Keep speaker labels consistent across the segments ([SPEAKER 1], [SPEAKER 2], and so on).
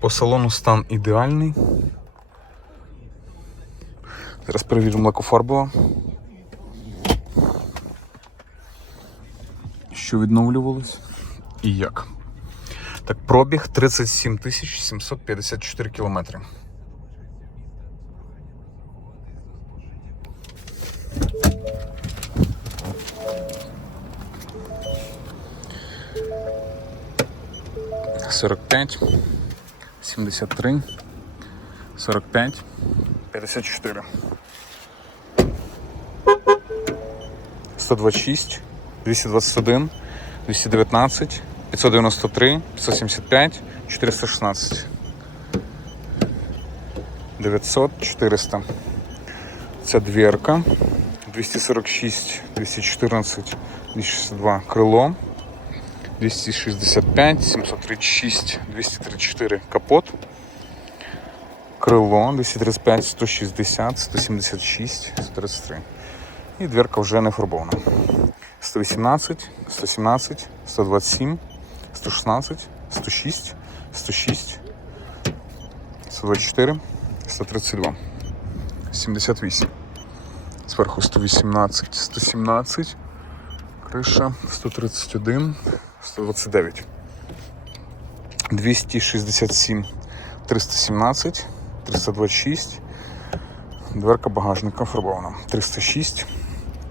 [SPEAKER 1] По салону стан ідеальний. Зараз перевіримо лакофарбова. Що відновлювалось і як. Так, пробіг 37 тисяч 754 кілометри. Сорок п'ять, сімдесят три, сорок п'ять, п'ятдесят чотири. 126, 221, 219, 593, 575, 416. 900, 400. Це дверка. 246, 214, 262 крило. 265, 736, 234 капот. Крило 235, 160, 176, 133. І дверка вже не фарбована. 118, 117, 127, 116, 106, 106, 124, 132, 78. Зверху 118, 117, криша 131, 129, 267, 317, 326, дверка багажника фарбована. 306,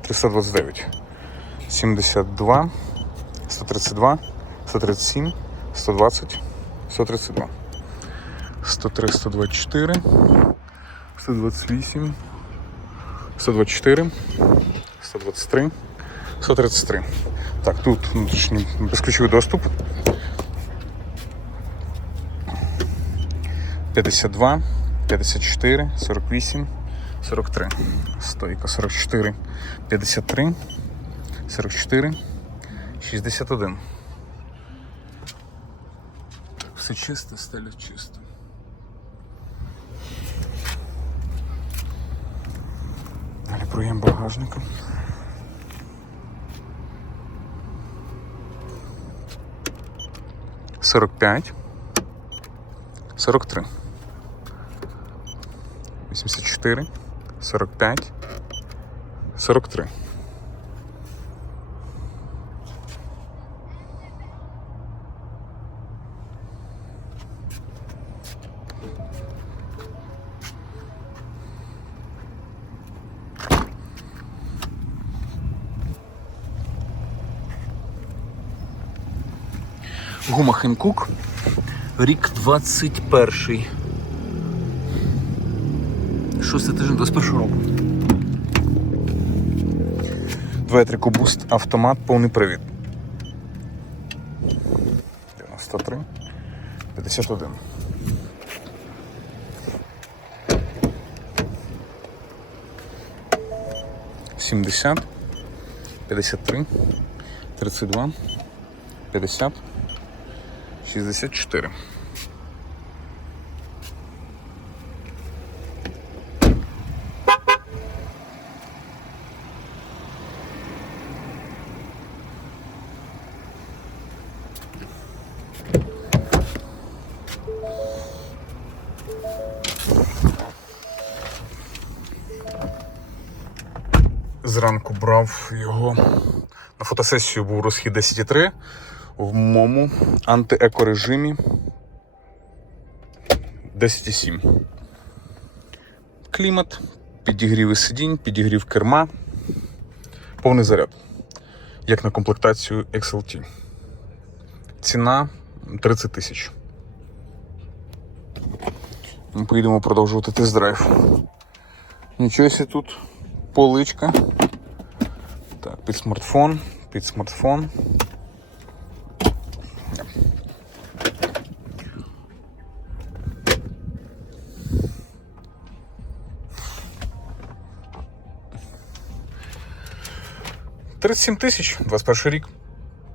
[SPEAKER 1] 329, 72, 132, 137, 120, 132, 103, 124, 128, 124, 123, 133. Так, тут внутрішній безключовий доступ. 52, 54, 48, 43. Стойка 44, 53, 44, 61. Так, все чисто, стеля чисто. Далі проєм багажника. Сорок п'ять. Сорок три. 84, 45, 43. Гума Хенкук. Рік 21. Шостий тиждень 21 року. 2.3 кубуст автомат, повний привід. 93, 51. Сімдесят, п'ятдесят три, тридцять два, п'ятдесят, шістдесят чотири. Зранку брав його. На фотосесію був розхід 10,3 в моєму антиекорежимі 10,7. Клімат, підігріви сидінь, підігрів керма, повний заряд. Як на комплектацію XLT. Ціна 30 тисяч. Ми поїдемо продовжувати тест-драйв. Нічого себе тут поличка. Так, під смартфон, під смартфон. Тридцять сім тисяч, 21 рік.